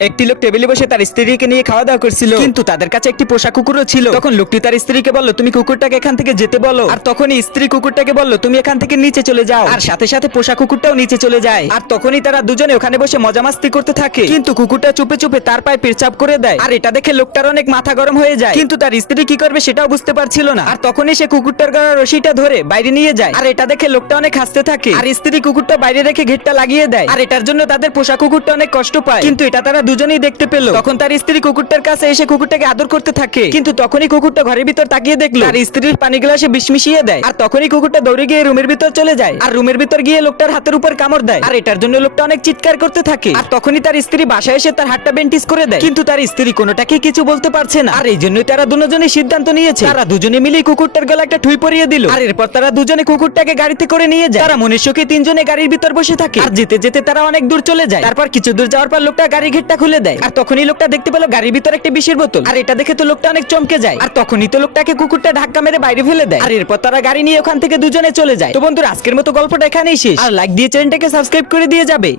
একটি লোক টেবিলে বসে তার স্ত্রীকে নিয়ে খাওয়া দাওয়া করছিল, কিন্তু তাদের কাছে একটি পোষা কুকুরও ছিল। তখন লোকটি তার স্ত্রীকে বলল, তুমি কুকুরটাকে এখান থেকে যেতে বলো। আর তখনই স্ত্রী কুকুরটাকে বলল, তুমি এখান থেকে নিচে চলে যাও। আর সাথে সাথে পোষা কুকুরটাও নিচে চলে যায়। আর তখনই তারা দুজনে ওখানে বসে মজা মাস্তি করতে থাকে, কিন্তু কুকুরটা চুপে চুপে তার পায়ে পেচ্ছাপ করে দেয়। আর এটা দেখে লোকটার অনেক মাথা গরম হয়ে যায়, কিন্তু তার স্ত্রী কি করবে সেটাও বুঝতে পারছিল না। আর তখনই সে কুকুরটার গলার রশিটা ধরে বাইরে নিয়ে যায়। আর এটা দেখে লোকটা অনেক হাসতে থাকে, আর স্ত্রী কুকুরটা বাইরে রেখে ঘেরটা লাগিয়ে দেয়। আর এটার জন্য তাদের পোষা কুকুরটা অনেক কষ্ট পায়, কিন্তু এটা তারা দুজনেই দেখতে পেল। তখন তার স্ত্রী কুকুরটার কাছে এসে কুকুরটাকে আদর করতে থাকে, কিন্তু তখনই কুকুরটা ঘরের ভিতর তাকিয়ে দেখলো তার স্ত্রীর পানি গ্লাসে বিষ মিশিয়ে দেয়। আর তখনই কুকুরটা দৌড়ে গিয়ে রুমের ভিতর চলে যায়, আর রুমের ভিতর গিয়ে লোকটার হাতের উপর কামড় দেয়। আর এটার জন্য লোকটা অনেক চিৎকার করতে থাকে। আর তখনই তার স্ত্রী বাসায় এসে তার হাতটা বেন্টিস করে দেয়, কিন্তু তার স্ত্রী কোনোটাকেই কিছু বলতে পারছে না। আর এই জন্যই তারা দুজনেই সিদ্ধান্ত নিয়েছে, তারা দুজনে মিলে কুকুরটার গলা একটা ঠুই পরিয়ে দিল। আর এরপর তারা দুজনে কুকুরটাকে গাড়িতে করে নিয়ে যায়। তারা মনের সুখে তিনজনে গাড়ির ভিতর বসে থাকে, আর যেতে যেতে তারা অনেক দূর চলে যায়। তারপর কিছু দূর যাওয়ার পর লোকটা গাড়ি ঘেরটা খুলে দেয়, আর তখনই লোকটা দেখতে পেল গাড়ির ভিতর একটা বিষের বোতল। আর এটা দেখে তো লোকটা অনেক চমকে যায়। আর তখনই তো লোকটাকে কুকুরটা ধাক্কা মেরে বাইরে ফেলে দেয়। আর এরপর তারা গাড়ি নিয়ে ওখান থেকে দুজনে চলে যায়। তো বন্ধুরা, আজকের মতো গল্পটা এখানেই শেষ। আর লাইক দিয়ে চ্যানেলটাকে সাবস্ক্রাইব করে দিয়ে যাবে।